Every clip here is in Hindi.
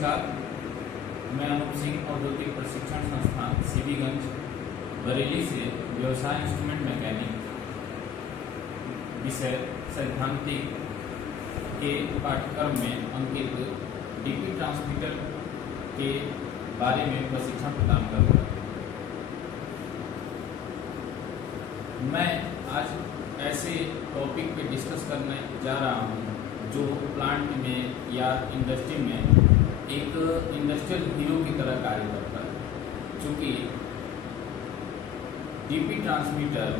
नमस्कार, मैं अनूप सिंह औद्योगिक प्रशिक्षण संस्थान सीबीगंज बरेली से व्यवसाय इंस्ट्रूमेंट मैकेनिक विषय सैद्धांतिक के पाठ्यक्रम में अंकित डीपी ट्रांसमीटर के बारे में प्रशिक्षण प्रदान करूँगा। मैं आज ऐसे टॉपिक पे डिस्कस करने जा रहा हूँ जो प्लांट में या इंडस्ट्री में एक इंडस्ट्रियल हीरो की तरह कार्य करता है। चूँकि डीपी ट्रांसमीटर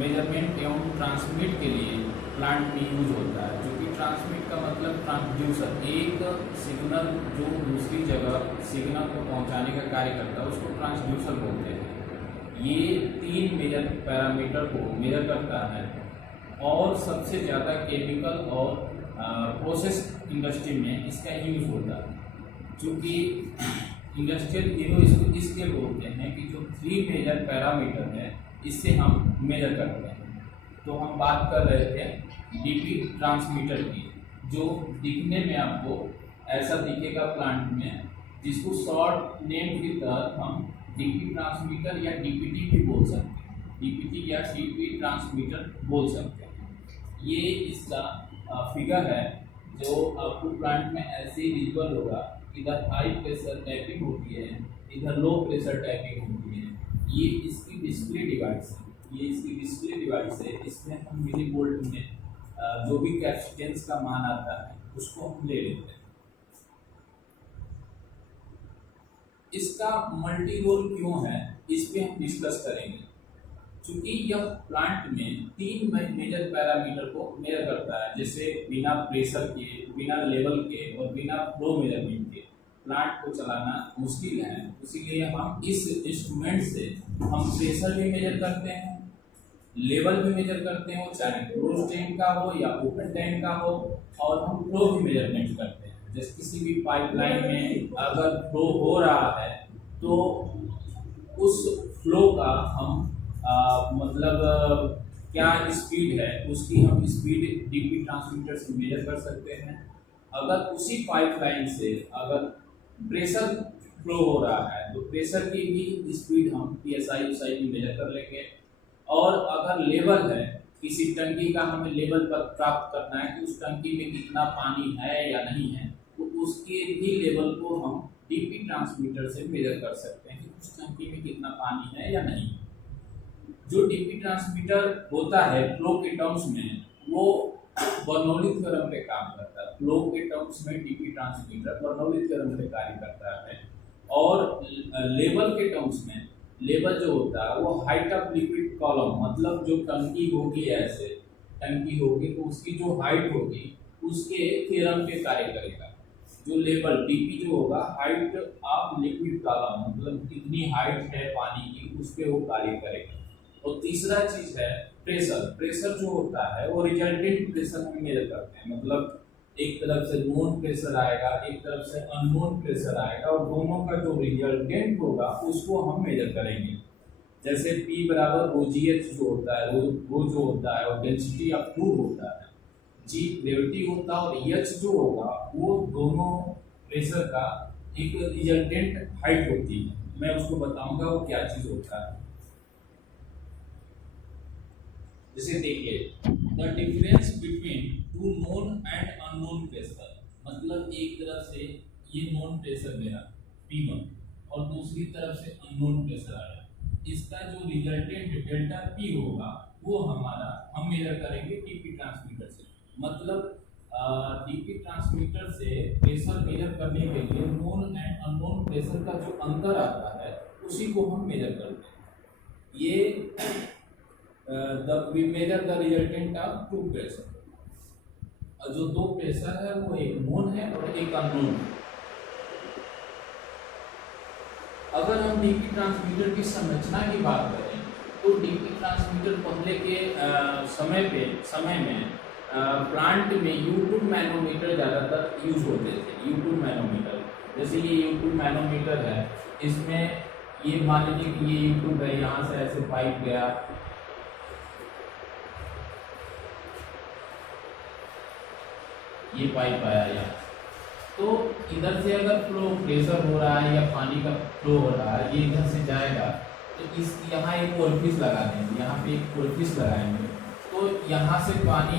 मेजरमेंट एवं ट्रांसमिट के लिए प्लांट में यूज होता है। जो कि ट्रांसमिट का मतलब ट्रांसड्यूसर, एक सिग्नल जो दूसरी जगह सिग्नल को पहुंचाने का कार्य करता है उसको ट्रांसड्यूसर बोलते हैं। ये 3 मेजर पैरामीटर को मेजर करता है और सबसे ज़्यादा केमिकल और प्रोसेस इंडस्ट्री में इसका यूज होता है। चूँकि इंडस्ट्रियल हीरो इसको इसलिए बोलते हैं कि जो 3 मेजर पैरामीटर है इससे हम मेजर करते हैं। तो हम बात कर रहे थे डीपी ट्रांसमीटर की, जो दिखने में आपको ऐसा दिखेगा प्लांट में, जिसको शॉर्ट नेम की तरह हम डीपी ट्रांसमीटर या डीपीटी भी बोल सकते हैं। डीपीटी या डीपी ट्रांसमीटर बोल सकते हैं। ये इसका फिगर है जो आपको प्लांट में ऐसे ही विजुअल होगा। इधर हाई प्रेशर टैपिंग होती है, इधर लो प्रेशर टैपिंग होती है। ये इसकी डिस्प्ले डिवाइस है, ये इसकी डिस्प्ले डिवाइस है। इसमें हम मिली वोल्ट में जो भी कैपेसिटेंस का मान आता है उसको हम ले लेते हैं। इसका मल्टी रोल क्यों है इस पे हम डिस्कस करेंगे। क्योंकि यह प्लांट में 3 मेजर पैरामीटर को मेजर करता है, जैसे बिना प्रेशर के, बिना लेवल के और बिना फ्लो मेजरमेंट के प्लांट को चलाना मुश्किल है। इसीलिए हम इस इंस्ट्रूमेंट से हम प्रेशर भी मेजर करते हैं, लेवल भी मेजर करते हैं, चाहे क्लोज टैंक का हो या ओपन टैंक का हो, और हम फ्लो भी मेजरमेंट करते हैं। जैसे किसी भी पाइपलाइन में अगर फ्लो हो रहा है तो उस फ्लो का हम मतलब क्या स्पीड है उसकी हम स्पीड डीपी ट्रांसमीटर से मेजर कर सकते हैं। अगर उसी पाइपलाइन से अगर प्रेशर फ्लो हो रहा है तो प्रेशर की भी स्पीड हम PSI USI भी मेजर कर लेंगे। और अगर लेवल है, किसी टंकी का हमें लेवल पर प्राप्त करना है कि उस टंकी में कितना पानी है या नहीं है, तो उसके भी लेवल को हम डीपी ट्रांसमीटर से मेजर कर सकते हैं कि उस टंकी में कितना पानी है या नहीं। जो डीपी ट्रांसमीटर होता है फ्लो के टर्म्स में, वो बर्नौली थ्योरम पे काम करता है। फ्लो के टर्म्स में डीपी ट्रांसमीटर बर्नौली थ्योरम पे कार्य करता है। और लेवल के टर्म्स में, लेवल जो होता है वो हाइट ऑफ लिक्विड कॉलम, मतलब जो टंकी होगी, ऐसे टंकी होगी तो उसकी जो हाइट होगी उसके थ्योरम पे कार्य करेगा। जो लेवल डीपी जो होगा, हाइट ऑफ लिक्विड कॉलम, मतलब कितनी हाइट है पानी की, उस पे वो कार्य करेगा। और तीसरा चीज है प्रेशर। प्रेशर जो होता है वो रिजल्टेंट प्रेशर हम मेजर करते हैं, मतलब एक तरफ से नोन प्रेशर आएगा, एक तरफ से अननोन प्रेशर आएगा, और दोनों का जो रिजल्टेंट होगा उसको हम मेजर करेंगे। जैसे P बराबर OGH जो होता है, वो जो होता है वो डेंसिटी ऑफ फ्लूइड होता है, G ग्रेविटी होता है, और H जो होगा वो दोनों प्रेशर का एक रिजल्टेंट हाइट होती है। मैं उसको बताऊंगा वो क्या चीज होता है। जैसे देखिए, the difference between 2 known and unknown pressure, मतलब एक तरफ से ये नोन प्रेशर मेरा P1 और दूसरी तरफ से अननोन प्रेशर आया, इसका जो रिजल्टेंट डेल्टा P होगा वो हमारा हम मेजर करेंगे डीपी ट्रांसमीटर से। मतलब डीपी ट्रांसमीटर से प्रेशर मेजर करने के लिए नोन एंड अननोन प्रेशर का जो अंतर आता है उसी को हम मेजर करते हैं। ये we measure the resultant of 2 pressure, और जो 2 प्रेशर है वो एक नोन है और एक अननोन है। अगर हम डीपी ट्रांसमीटर की संरचना की बात करें तो डीपी ट्रांसमीटर पहले के समय में प्लांट में U2 मैनोमीटर ज़्यादातर यूज होते थे। U2 मैनोमीटर, जैसे ये U2 मैनोमीटर है, इसमें ये मान लीजिए कि ये U2 है, यहाँ से ऐसे पाइप गया, ये पाइप आया यहाँ, तो इधर से अगर फ्लो प्रेशर हो रहा है या पानी का फ्लो हो रहा है, ये इधर से जाएगा, तो इस यहाँ एक ओरिफिस लगा देंगे, यहाँ पे एक ओरिफिस लगाएंगे, तो यहाँ से पानी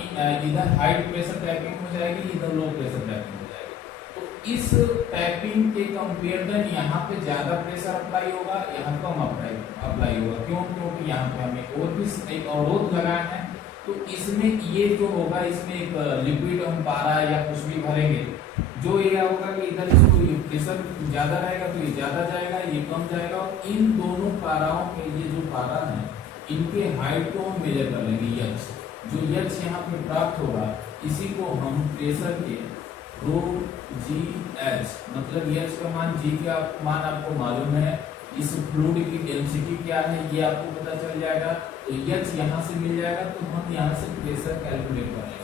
इधर हाई प्रेशर टैपिंग हो जाएगी, इधर लो प्रेशर टैपिंग हो जाएगी। तो इस टैपिंग के कंपेरिजन यहाँ पे ज़्यादा प्रेशर अप्लाई होगा, यहाँ कम अप्लाई होगा। क्यों? क्योंकि यहाँ पे हम एक ओरिफिस, एक अवरोध लगाए हैं। तो इसमें ये जो होगा, इसमें एक लिक्विड हम पारा या कुछ भी भरेंगे, जो ये होगा कि इधर इसको प्रेशर ज़्यादा रहेगा तो ये ज़्यादा जाएगा, ये कम जाएगा। और इन दोनों पाराओं के लिए जो पारा है, इनके हाइट को हम मेजर कर लेंगे, यक्स। जो यक्स यहाँ पे प्राप्त होगा, इसी को हम प्रेशर के रो जी एच, मतलब यक्स का मान, जी का मान आपको मालूम है, इस फ्लूइड की डेंसिटी क्या है ये आपको पता चल जाएगा। तो यक्स यहाँ से मिल जाएगा, तो हम यहाँ से प्रेशर कैलकुलेट करेंगे।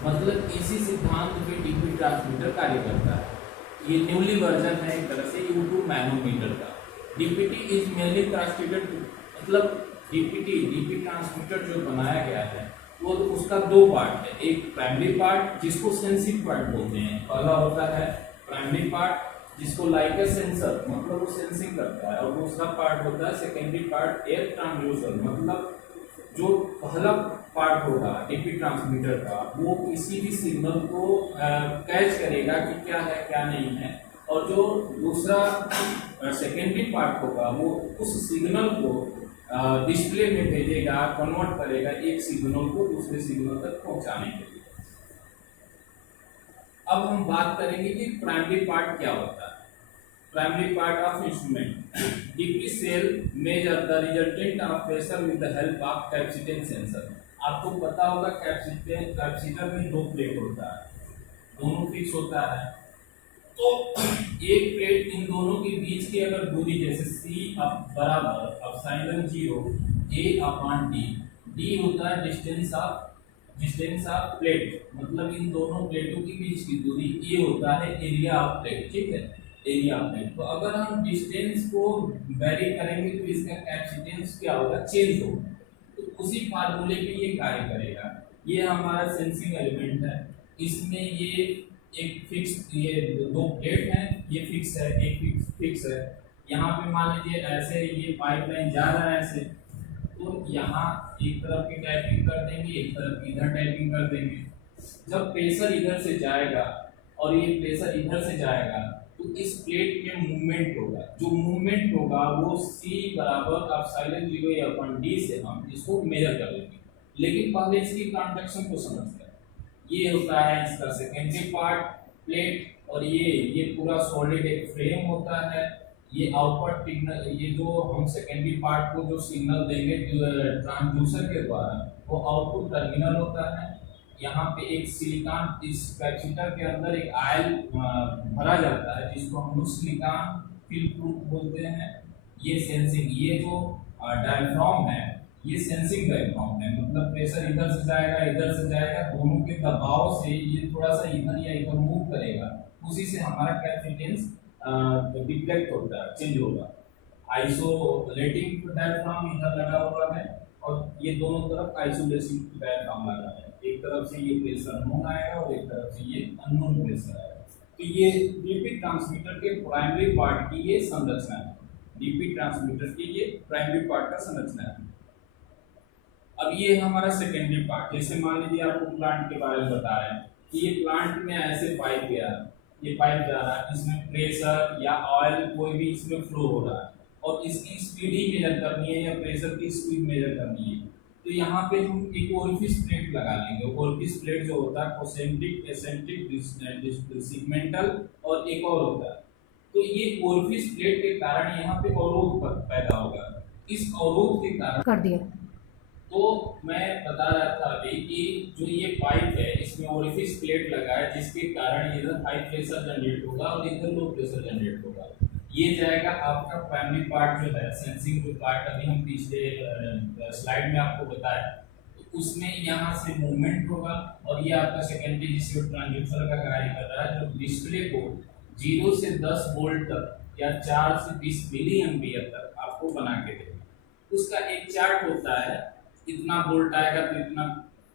मतलब इसी सिद्धांत पे डीपी ट्रांसमीटर कार्य करता है। ये न्यूली वर्जन है एक तरह से U2 मैनोमीटर का। डीपीटी इज मेनली ट्रांसमीटर, मतलब डीपी ट्रांसमीटर जो बनाया गया है वो उसका दो पार्ट है। एक प्राइमरी पार्ट जिसको सेंसिंग पार्ट बोलते हैं, पहला होता है प्राइमरी पार्ट जिसको लाइक ए सेंसर, मतलब वो सेंसिंग करता है, और दूसरा पार्ट होता है सेकेंडरी पार्ट, एयर ट्रांसड्यूसर, मतलब जो पहला पार्ट होगा डीपी ट्रांसमीटर का, वो किसी भी सिग्नल को कैच करेगा कि क्या है क्या नहीं है, और जो दूसरा सेकेंडरी पार्ट होगा वो उस सिग्नल को डिस्प्ले में भेजेगा, कन्वर्ट करेगा एक सिग्नल को दूसरे सिग्नल तक पहुंचाने के लिए। अब हम बात करेंगे कि प्राइमरी पार्ट क्या होता है। Primary part of instrument, DP cell measure the resultant of pressure with the help of capacitance sensor. आपको पता होगा कैपेसिटर में दो प्लेट होता है, दोनों फिक्स होता है। तो एक प्लेट, इन दोनों के बीच की अगर दूरी जैसे C बराबर epsilon 0 A upon D, D होता है डिस्टेंस ऑफ प्लेट, मतलब इन दोनों प्लेटों के बीच की दूरी, A होता है एरिया ऑफ प्लेट, ठीक है, एरिया ऑफ प्लेट। तो अगर हम डिस्टेंस को वेरी करेंगे तो इसका कैपेसिटेंस क्या होगा, चेंज होगा। तो उसी फार्मूले पे ये कार्य करेगा। ये हमारा सेंसिंग एलिमेंट है, इसमें ये एक फिक्स, ये दो प्लेट हैं, ये फिक्स है, एक फिक्स है। यहाँ पे मान लीजिए ऐसे ये पाइपलाइन जा रहा है ऐसे, तो यहाँ एक तरफ की टाइपिंग कर देंगे, एक तरफ की इधर टाइपिंग कर देंगे। जब प्रेशर इधर से जाएगा और ये प्रेशर इधर से जाएगा, तो इस प्लेट में मूवमेंट होगा। जो मूवमेंट होगा वो C बराबर एप्सिलॉन 0 अपॉन D से हम इसको मेजर कर लेंगे। लेकिन पहले इसकी कॉन्ट्रैक्शन को समझते हैं। ये होता है इसका सेकेंडरी पार्ट प्लेट, और ये पूरा सॉलिड एक फ्रेम होता है। ये आउटपुट सिग्नल, ये जो हम सेकेंडरी पार्ट को जो सिग्नल देंगे ट्रांसड्यूसर के द्वारा, वो आउटपुट टर्मिनल होता है। यहाँ पे एक सिलिकॉन, इस कैपेसिटर के अंदर एक आयल भरा जाता है जिसको हम लोग सिलिकॉन फिल प्रूफ बोलते हैं। ये सेंसिंग, ये जो डायफ्राम है ये सेंसिंग डायफ्राम है, मतलब प्रेशर इधर से जाएगा, दोनों के दबाव से ये थोड़ा सा इधर या इधर मूव करेगा, उसी से हमारा कैपेसिटेंस डिफ्लेक्ट होता है, चेंज होगा। आइसोलेटिंग डायफ्राम इधर लगा हुआ है, और ये दोनों तरफ आइसोलेशन डायफ्राम लगा है। एक तरफ से ये प्रेशर नोन आएगा और एक तरफ से ये अननोन प्रेशर आएगा। तो ये डीपी ट्रांसमीटर के प्राइमरी पार्ट की ये संरचना है, डीपी ट्रांसमीटर की ये प्राइमरी पार्ट का संरचना है। अब ये हमारा सेकेंडरी पार्ट, जैसे मान लीजिए आपको प्लांट के बारे में बता रहे हैं कि ये प्लांट में ऐसे पाइप गया, ये पाइप जा रहा है, इसमें प्रेशर या ऑयल कोई भी इसमें फ्लो हो रहा है, और इसकी स्पीड ही मेजर करनी है या प्रेशर की स्पीड मेजर करनी है। तो यहाँ पे हम एक ओरिफिस प्लेट लगा लेंगे। ओरिफिस प्लेट जो होता है कॉन्सेंट्रिक, एसेंट्रिक, सेगमेंटल, और एक और होता है। तो ये ओरिफिस प्लेट के कारण यहाँ पे अवरोध पैदा होगा। इस अवरोध के कारण कर दिया। तो मैं बता रहा था अभी कि जो ये पाइप है इसमें ओरिफिस प्लेट लगा है, जिसके कारण इधर हाई प्रेशर जनरेट होगा और इधर लो प्रेशर जनरेट होगा। ये जाएगा आपका प्राइमरी पार्ट जो है, सेंसिंग जो पार्ट अभी हम पिछले स्लाइड में आपको बताया, तो उसमें यहाँ से मूवमेंट होगा, और ये आपका सेकेंडरी जिसको ट्रांसड्यूसर का कार्य कर रहा है, जो डिस्प्ले को 0 से 10 वोल्ट तक या 4 से 20 मिली एम्पियर तक आपको बना के देगा। उसका एक चार्ट होता है, इतना वोल्ट आएगा तो इतना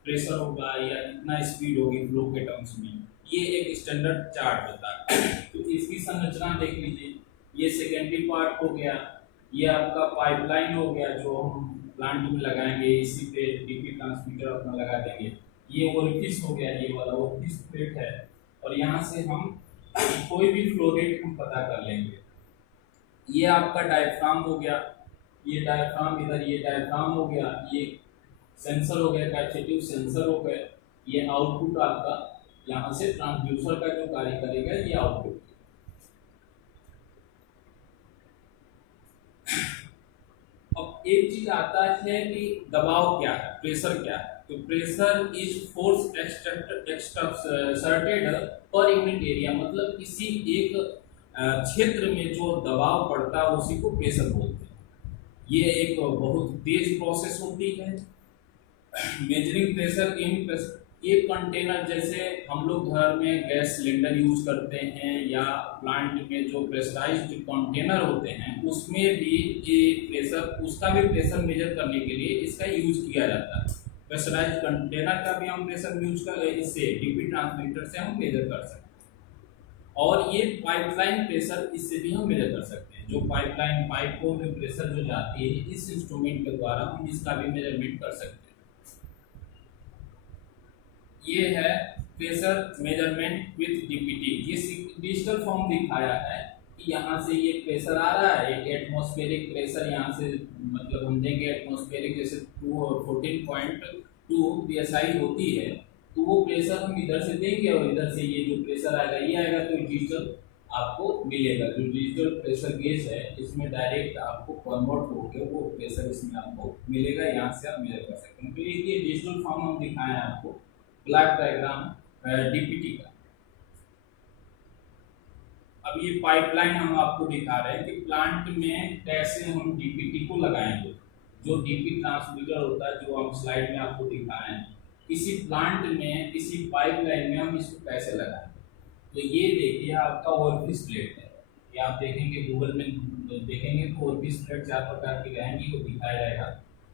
प्रेशर होगा या इतना स्पीड होगी फ्लो के टर्म्स में, ये एक स्टैंडर्ड चार्ट होता है। तो इसकी संरचना देख लीजिए, ये सेकेंडरी पार्ट हो गया, ये आपका पाइपलाइन हो गया जो हम प्लांट में लगाएंगे, इसी पे डीपी ट्रांसमीटर अपना लगा देंगे। ये ओरिफिस हो गया, ये वाला ओरिफिस प्लेट है, और यहाँ से हम कोई भी फ्लो रेट हम पता कर लेंगे। ये आपका डायफ्राम हो गया, ये डायफ्राम इधर, ये डायफ्राम हो गया, ये सेंसर हो गया, कैपेसिटिव सेंसर हो गया, ये आउटपुट आपका यहाँ से ट्रांसड्यूसर का जो कार्य करेगा ये आउटपुट। अब एक चीज आता है कि दबाव क्या है, प्रेशर क्या है। तो pressure is force exerted per unit area, मतलब किसी एक क्षेत्र में जो दबाव पड़ता है उसी को प्रेशर बोलते हैं। ये एक बहुत तेज प्रोसेस होती है। मेजरिंग प्रेशर इन एक कंटेनर, जैसे हम लोग घर में गैस सिलेंडर यूज करते हैं या प्लांट में जो प्रेशराइज्ड कंटेनर होते हैं उसमें भी ये प्रेशर, उसका भी प्रेशर मेजर करने के लिए इसका यूज किया जाता है। प्रेशराइज्ड कंटेनर का भी हम प्रेशर यूज कर, इससे डीपी ट्रांसमीटर से हम मेजर कर सकते हैं। और ये पाइपलाइन प्रेशर, इससे भी हम मेजर कर सकते हैं। जो पाइपलाइन पाइपों में प्रेशर जो जाती है, इस इंस्ट्रूमेंट के द्वारा हम इसका भी मेजरमेंट कर सकते हैं। ये है प्रेशर मेजरमेंट विथ डीपीटी। ये डिजिटल फॉर्म दिखाया है कि यहाँ से ये प्रेशर आ रहा है, एक एटमॉस्फेरिक प्रेशर यहाँ से, मतलब हम देंगे एटमॉस्फेरिक जैसे 14.2 psi होती है, तो वो प्रेशर हम इधर से देंगे और इधर से ये जो प्रेशर आएगा ये आएगा, तो डिजिटल आपको मिलेगा। जो डिजिटल प्रेशर गेज है इसमें डायरेक्ट आपको कन्वर्ट होकर वो प्रेशर इसमें आपको मिलेगा, यहाँ से आप मेजर कर सकते हैं। तो ये डिजिटल फॉर्म हम दिखाए हैं आपको, ब्लॉक डायग्राम डीपीटी का। अब ये पाइपलाइन हम आपको दिखा रहे हैं कि प्लांट में कैसे हम डीपीटी को लगाएंगे। जो डीपी ट्रांसमीटर होता है जो हम स्लाइड में आपको दिखाए हैं, किसी प्लांट में किसी पाइपलाइन में हम इसको कैसे लगाएंगे। तो ये देखिए आपका ओरिफिस प्लेट है, ये आप देखेंगे गूगल में देखेंगे तो ओरिफिस प्लेट 4 प्रकार की रहेंगी, वो दिखाया जाएगा।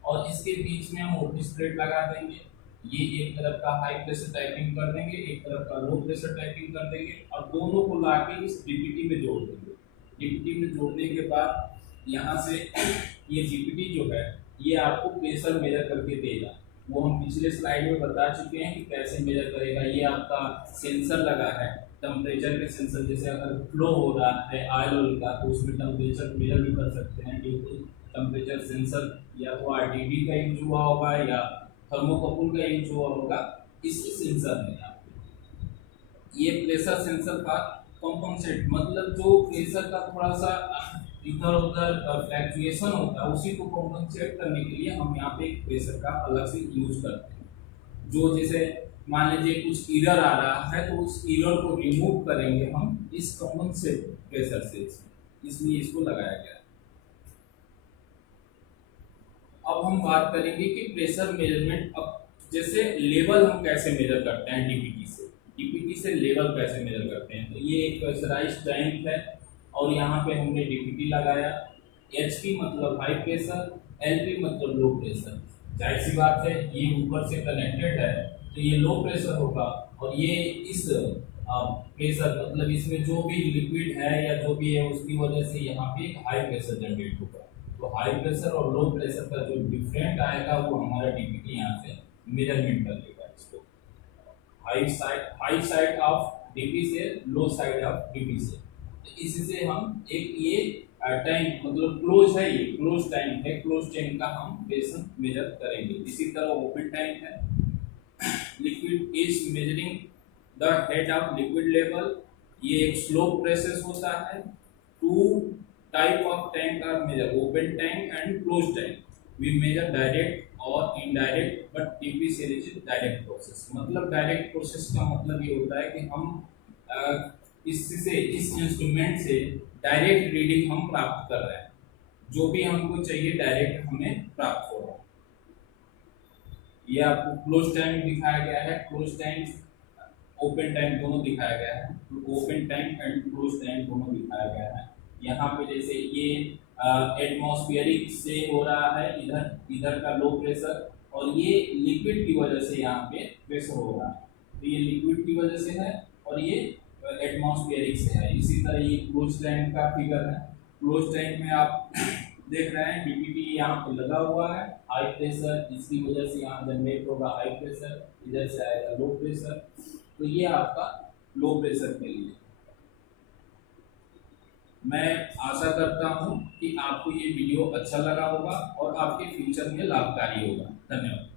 और इसके बीच में हम ओरिफिस प्लेट लगा देंगे। ये एक तरफ का हाई प्रेशर टाइपिंग कर देंगे, एक तरफ का लो प्रेशर टाइपिंग कर देंगे, और दोनों को लाके इस डीपीटी में जोड़ देंगे। डीपीटी में जोड़ने के बाद यहाँ से ये डीपीटी जो है ये आपको प्रेशर मेजर करके देगा। वो हम पिछले स्लाइड में बता चुके हैं कि कैसे मेजर करेगा। ये आपका सेंसर लगा है, टेम्परेचर के सेंसर, जैसे अगर फ्लो हो रहा है ऑयल का तो उसमें टेम्परेचर मेजर भी कर सकते हैं ड्यू टू टेम्परेचर सेंसर, या तो आरटीडी का यूज हुआ होगा या थर्मोकपल का यूज हुआ होगा इस सेंसर में। आपको ये प्रेशर सेंसर का कॉम्पनसेट, मतलब जो प्रेशर का थोड़ा सा इधर उधर फ्लैक्चुएशन होता है उसी को कॉम्पनसेट करने के लिए हम यहाँ पे एक प्रेशर का अलग से यूज करते हैं। जो जैसे मान लीजिए कुछ एरर आ रहा है तो उस एरर को रिमूव करेंगे हम इस कॉम्पनसेट प्रेशर से, इसलिए इसको लगाया गया है। अब हम बात करेंगे कि प्रेशर मेजरमेंट, अब जैसे लेवल हम कैसे मेजर करते हैं डीपीटी से लेवल कैसे मेजर करते हैं। तो ये एक प्रेशराइज्ड टैंक है और यहाँ पे हमने डीपीटी लगाया। एचपी मतलब हाई प्रेशर, एलपी मतलब लो प्रेशर। जाहिर सी बात है ये ऊपर से कनेक्टेड है तो ये लो प्रेशर होगा, और ये इस प्रेशर मतलब इसमें जो भी लिक्विड है या जो भी है उसकी वजह से यहाँ पे एक हाई प्रेशर जनरेट होगा। तो हाई प्रेशर और लो प्रेशर का जो डिफरेंट आएगा वो हमारा डीपीटी यहाँ से मेजरमेंट कर लेगा इसको। हाई साइड ऑफ डीपी से लो साइड ऑफ डीपी से, तो इससे हम एक ये टैंक मतलब क्लोज है, ये क्लोज टैंक है, क्लोज टैंक का हम प्रेशर मेजर करेंगे। इसी तरह ओपन टैंक है, liquid is measuring the head of liquid level. ये एक स्लो प्रोसेस होता है। Two type of tank are measure, open tank and close tank. We measure direct और इनडायरेक्ट, बट डीपी से इज डायरेक्ट प्रोसेस। मतलब डायरेक्ट प्रोसेस का मतलब ये होता है कि हम इससे इस इंस्ट्रूमेंट से डायरेक्ट रीडिंग हम प्राप्त कर रहे हैं, जो भी हमको चाहिए डायरेक्ट हमें प्राप्त हो रहा है। ये आपको क्लोज टैंक दिखाया गया है, क्लोज टैंक ओपन टैंक दोनों दिखाया गया है। Open tank and close tank दोनों दिखाया गया है। यहाँ पे जैसे ये एटमॉस्फेरिक से हो रहा है, इधर का लो प्रेशर, और ये लिक्विड की वजह से यहाँ पे प्रेशर हो रहा है। तो ये लिक्विड की वजह से है और ये एटमॉस्फेरिक से है। इसी तरह ये क्लोज टैंक का फिगर है। क्लोज टैंक में आप देख रहे हैं डीपीटी यहाँ पे लगा हुआ है, हाई प्रेशर, इसकी वजह से यहाँ जनरेट होगा हाई प्रेशर, इधर से आएगा लो प्रेशर। तो ये आपका लो प्रेशर के लिए। मैं आशा करता हूँ कि आपको ये वीडियो अच्छा लगा होगा और आपके फ्यूचर में लाभकारी होगा। धन्यवाद।